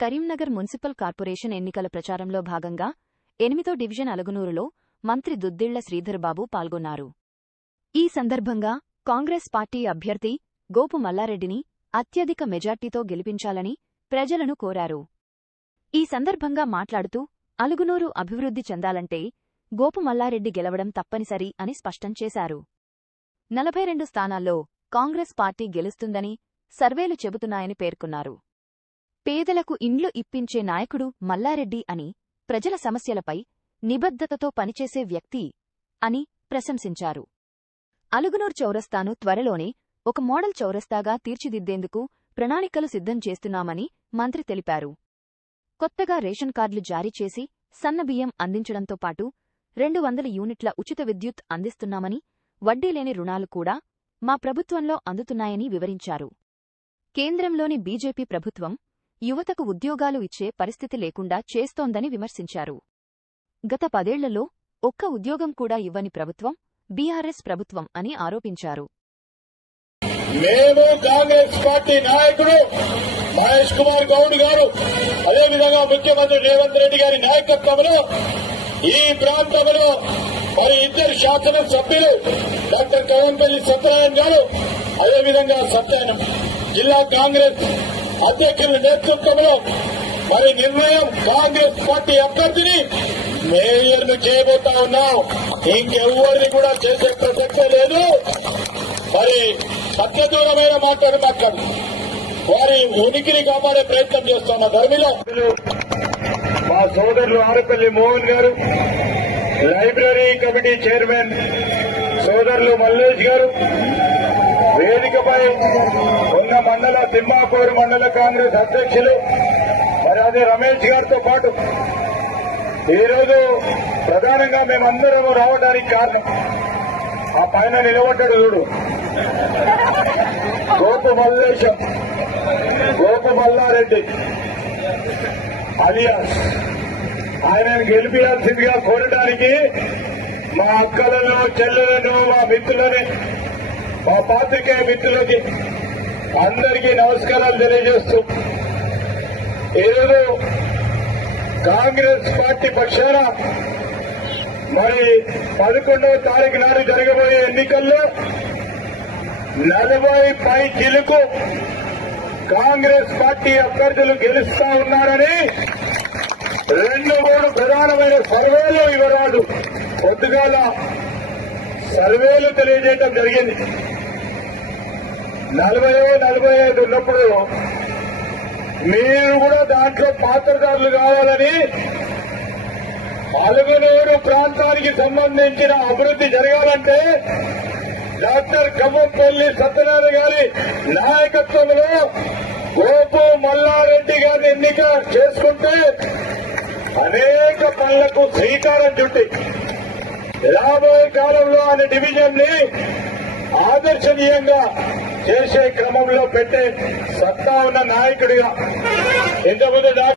Karimnagar municipal corporation ఎన్నికల ప్రచారంలో భాగంగా 8వ డివిజన్ అలుగునూరులో మంత్రి దుద్దిళ్ల శ్రీధర్బాబు పాల్గొన్నారు. ఈ సందర్భంగా కాంగ్రెస్ పార్టీ అభ్యర్థి గోపు మల్లారెడ్డిని అత్యధిక మెజార్టీతో గెలిపించాలని ప్రజలను కోరారు. ఈ సందర్భంగా మాట్లాడుతూ అలుగునూరు అభివృద్ధి చెందాలంటే గోపు మల్లారెడ్డి గెలవడం తప్పనిసరి అని స్పష్టం చేశారు. 42 స్థానాల్లో కాంగ్రెస్ పార్టీ గెలుస్తుందని సర్వేలు చెబుతున్నాయని పేర్కొన్నారు. పేదలకు ఇండ్లు ఇప్పించే నాయకుడు మల్లారెడ్డి అని, ప్రజల సమస్యలపై నిబద్ధతతో పనిచేసే వ్యక్తి అని ప్రశంసించారు. అలుగునూర్ చౌరస్తాను త్వరలోనే ఒక మోడల్ చౌరస్తాగా తీర్చిదిద్దేందుకు ప్రణాళికలు సిద్ధం చేస్తున్నామని మంత్రి తెలిపారు. కొత్తగా రేషన్ కార్డులు జారీ చేసి సన్నబియ్యం అందించడంతో పాటు 200 యూనిట్ల ఉచిత విద్యుత్ అందిస్తున్నామని, వడ్డీలేని రుణాలు కూడా మా ప్రభుత్వంలో అందుతున్నాయని వివరించారు. కేంద్రంలోని బీజేపీ ప్రభుత్వం యువతకు ఉద్యోగాలు ఇచ్చే పరిస్థితి లేకుండా చేస్తోందని విమర్శించారు. గత 10 ఏళ్లలో ఒక్క ఉద్యోగం కూడా ఇవ్వని ప్రభుత్వం బీఆర్ఎస్ ప్రభుత్వం అని ఆరోపించారు. మేము కాంగ్రెస్ పార్టీ నాయకుడు మహేష్ కుమార్ గౌడ్ గారు, అదేవిధంగా ముఖ్యమంత్రి రేవంత్ రెడ్డి గారి నాయకత్వంలో ఈ ప్రాంతంలో మరి 2 శాసనసభ్యులు డాక్టర్ కవంపల్లి సత్యనారాయణ గారు, అదేవిధంగా సత్యనారాయణ జిల్లా కాంగ్రెస్ అధ్యక్షుల నేతృత్వంలో మరి నిర్ణయం కాంగ్రెస్ పార్టీ అభ్యర్థిని మేయర్ను చేయబోతా ఉన్నాం. ఇంకెవ్వరిని కూడా చేసే ప్రసక్తే లేదు. మరి సత్యదూరమైన మాట్లాడు వారి ఉనికిని కాపాడే ప్రయత్నం చేస్తున్న ధర్మిలో మా సోదరులు ఆరుపల్లి మోహన్ గారు, లైబ్రరీ కమిటీ చైర్మన్ సోదరులు మల్లేష్ గారు, వేదికపై ఉన్న మండల తిమ్మాపూర్ మండల కాంగ్రెస్ అధ్యక్షులు మరి అదే రమేష్ గారితో పాటు ఈరోజు ప్రధానంగా మేమందరం రావడానికి కారణం ఆ పైన నిలబడ్డాడు చూడు గోపు మల్లేశం, గోపు మల్లారెడ్డి అలియాస్, ఆయనను గెలిపించాల్సిందిగా కోరడానికి మా అక్కలను, చెల్లెలను, మా మిత్రులని, మా పాత్రికేయ మిత్రులకి అందరికీ నమస్కారాలు తెలియజేస్తూ ఈరోజు కాంగ్రెస్ పార్టీ పక్షాన మరి 11వ తారీఖు నాడు జరగబోయే ఎన్నికల్లో 40 పై చిలుకు కాంగ్రెస్ పార్టీ అభ్యర్థులు గెలుస్తా ఉన్నారని 2-3 ప్రధానమైన సర్వేలు ఇవ్వరాదు పొద్దుగాల సర్వేలు తెలియజేయడం జరిగింది. 40-45 ఉన్నప్పుడు మీరు కూడా దాంట్లో పాత్రదారులు కావాలని అలుగునూరు ప్రాంతానికి సంబంధించిన అభివృద్ధి జరగాలంటే డాక్టర్ కవ్వంపల్లి సత్యనారాయణ గారి నాయకత్వంలో గోపు మల్లారెడ్డి గారిని ఎన్నిక చేసుకుంటే అనేక పనులకు శ్రీకారం చుట్టి రాబోయే కాలంలో ఆయన డివిజన్ ని ఆదర్శనీయంగా చేసే క్రమంలో పెట్టే సత్తా ఉన్న నాయకుడిగా ఇంతకుముందు